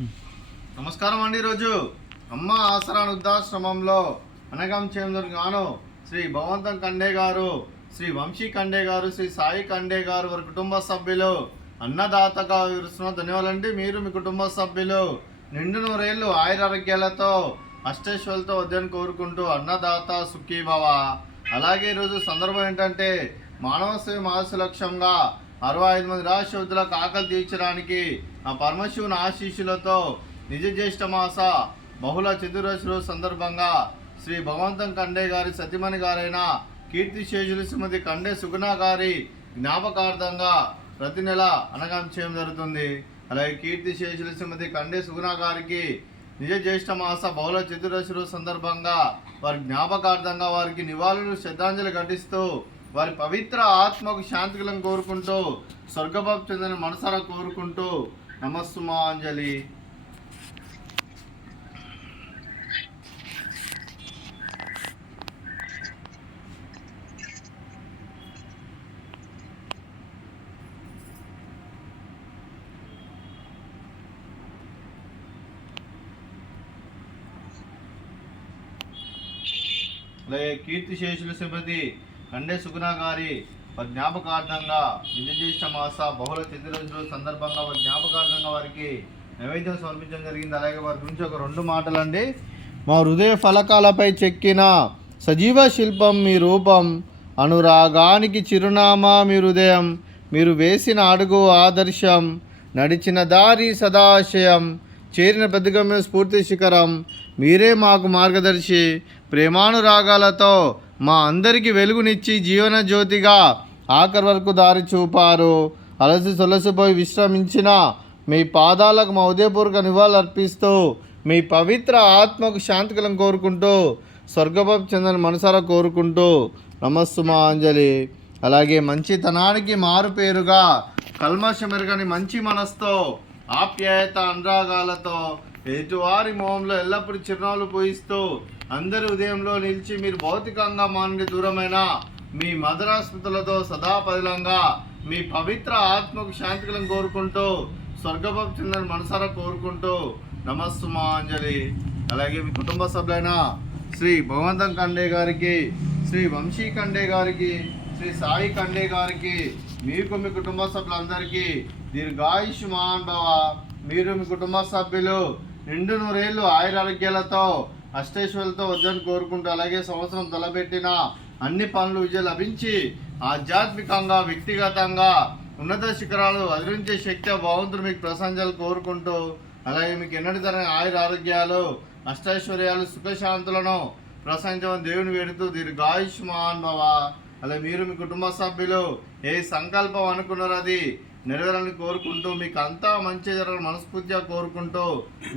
నమస్కారం అండి. ఈరోజు అమ్మ ఆసరా వృద్ధాశ్రమంలో అనగం గాను శ్రీ భగవంతం కండే గారు, శ్రీ వంశీ కండే గారు, శ్రీ సాయి కండే గారు వారి కుటుంబ సభ్యులు అన్నదాతగా వివరిస్తున్న ధన్యవాదాలండి. మీరు మీ కుటుంబ సభ్యులు నిండు నూరేళ్ళు ఆయురారోగ్యాలతో అష్టైశ్వర్యాలతో వద్దని కోరుకుంటూ అన్నదాత సుఖీభవ. అలాగే ఈరోజు సందర్భం ఏంటంటే మానవ సేవ మానస లక్ష్యంగా 65 మంది రాష్ట్రవృద్ధులకు ఆకలి తీర్చడానికి ఆ పరమశివుని ఆశీస్సులతో నిజ జ్యేష్ఠ మాస బహుళ చతుర్దశి సందర్భంగా శ్రీ భగవంతం కండే గారి సతిమణి గారైన కీర్తిశేషులు శ్రీమతి కండే సుగుణ గారి జ్ఞాపకార్థంగా ప్రతి నెల అనగం చేయడం జరుగుతుంది. అలాగే కీర్తిశేషులు శ్రీమతి కండే సుగుణ గారికి నిజ జ్యేష్ఠ మాస బహుళ చతుర్దశి సందర్భంగా వారి జ్ఞాపకార్థంగా వారికి నివాళులు శ్రద్ధాంజలి ఘటిస్తూ వారి పవిత్ర ఆత్మకు శాంతికలను కోరుకుంటూ స్వర్గభావం చెందిన మనసారా కోరుకుంటూ నమస్సుమాంజలి. అలాగే కీర్తిశేషులు శ్రీమతి కండే సుగుణ గారి జ్ఞాపకార్థంగా నిజ జ్యేష్ఠ మాస బహుళ చతుర్దశి సందర్భంగా వారి జ్ఞాపకార్థంగా వారికి నైవేద్యం సమర్పించడం జరిగింది. అలాగే వారి గురించి ఒక 2 మాటలండి. మా హృదయ ఫలకాలపై చెక్కిన సజీవ శిల్పం మీ రూపం, అనురాగానికి చిరునామా మీ హృదయం, మీరు వేసిన అడుగు ఆదర్శం, నడిచిన దారి సదాశయం, చేరిన ప్రతిగమ్య స్ఫూర్తి శిఖరం, మీరే మాకు మార్గదర్శి, ప్రేమానురాగాలతో మా అందరికీ వెలుగునిచ్చి జీవన జ్యోతిగా ఆఖరి వరకు దారి చూపారు. అలసి సొలసిపోయి విశ్రమించిన మీ పాదాలకు మా ఉదయపూర్వక నివాళులు అర్పిస్తూ మీ పవిత్ర ఆత్మకు శాంతికలను కోరుకుంటూ స్వర్గభావం చెందని మనసారా కోరుకుంటూ నమస్సుమాంజలి. అలాగే మంచితనానికి మారు పేరుగా కల్మషమెరగని మంచి మనసుతో ఆప్యాయత అనురాగాలతో ఎదుటివారి మొహంలో ఎల్లప్పుడూ చిరునవ్వులు పూయిస్తూ అందరి ఉదయంలో నిలిచి మీరు భౌతికంగా మానుడి దూరమైన మీ మధురాస్మృతులతో సదాపదిలంగా మీ పవిత్ర ఆత్మకు శాంతికలను కోరుకుంటూ స్వర్గభావం చెందని మనసారా కోరుకుంటూ నమస్సుమాంజలి. అలాగే మీ కుటుంబ సభ్యులైన శ్రీ భగవంతం కండే గారికి, శ్రీ వంశీ కండే గారికి, శ్రీ సాయి కండే గారికి, మీకు మీ కుటుంబ సభ్యులందరికీ దీర్ఘాయుష్మాన్ భవ. మీరు మీ కుటుంబ సభ్యులు నిండు నూరేళ్ళు ఆయురారోగ్యాలతో అష్టైశ్వర్యాలతో వద్దని కోరుకుంటూ అలాగే సంవత్సరం తలపెట్టిన అన్ని పనులు విజయం లభించి ఆధ్యాత్మికంగా వ్యక్తిగతంగా ఉన్నత శిఖరాలు అధిరించే శక్తి భగవంతుడు మీకు ప్రశంసలు కోరుకుంటూ అలాగే మీకు ఎన్నటి తరగని ఆయురారోగ్యాలు అష్టైశ్వర్యాలు సుఖశాంతులను ప్రశంసమని దేవుని వేడుతూ దీర్ఘాయుష్మాన్ భవ. అలాగే మీరు మీ కుటుంబ సభ్యులు ఏ సంకల్పం అనుకున్నారో అది నెరవేరాలని కోరుకుంటూ మీకు అంతా మంచి జరగాలని మనస్ఫూర్తిగా కోరుకుంటూ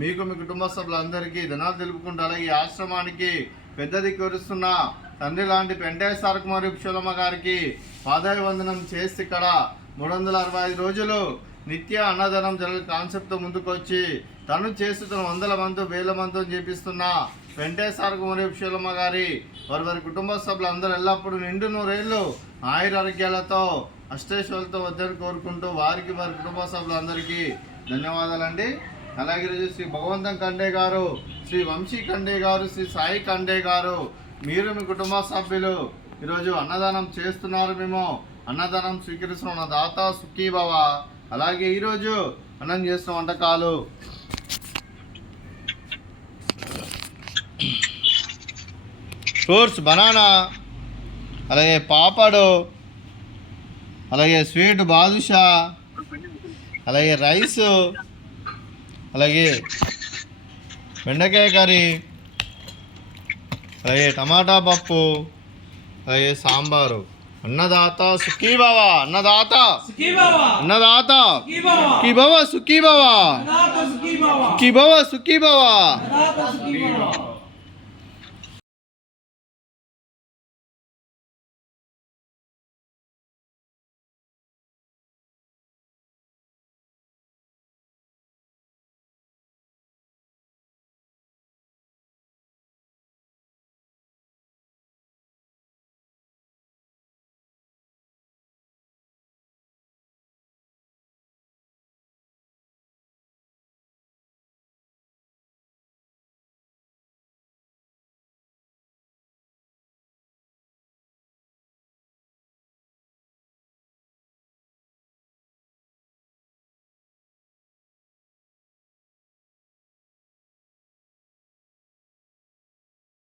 మీకు మీ కుటుంబ సభ్యులందరికీ ధనాలు తెలుపుకుంటూ అలాగే ఈ ఆశ్రమానికి పెద్ద దిక్కువరుస్తున్న తండ్రి లాంటి పెంటయ్య సార్ కుమారి పుష్పలమ్మ గారికి పాదాభివందనం చేసి ఇక్కడ 365 రోజులు నిత్య అన్నదానం జరగని కాన్సెప్ట్తో ముందుకొచ్చి తను చేస్తున్న 100 మంది 1000 మందితో చేపిస్తున్న వెంకటేశ్వర సార్ కుమారి పుష్పలమ్మ గారి వారి కుటుంబ సభ్యులందరూ ఎల్లప్పుడూ నిండు నూరేళ్ళు ఆయురారోగ్యాలతో అష్టైశ్వర్యాలతో వద్దని కోరుకుంటూ వారికి వారి కుటుంబ సభ్యులందరికీ ధన్యవాదాలండి. అలాగే ఈరోజు శ్రీ భగవంతం కండే గారు, శ్రీ వంశీ కండే గారు, శ్రీ సాయి కండే గారు, మీరు మీ కుటుంబ సభ్యులు ఈరోజు అన్నదానం చేస్తున్నారు. మేము అన్నదానం స్వీకరిస్తున్న దాత సుఖీభవ. అలాగే ఈరోజు అన్నం చేస్తున్న వంటకాలు ఫ్రూట్స్, బనానా, అలాగే పాపడు, అలాగే స్వీట్ బాదుషా, అలాగే రైసు, అలాగే బెండకాయ కర్రీ, అలాగే టమాటా పప్పు, అలాగే సాంబారు. అన్నదాత సుఖీభవ, అన్నదాత అన్నదాత సుఖీభవ, సుఖీభవ, సుఖీభవ, సుఖీభవ.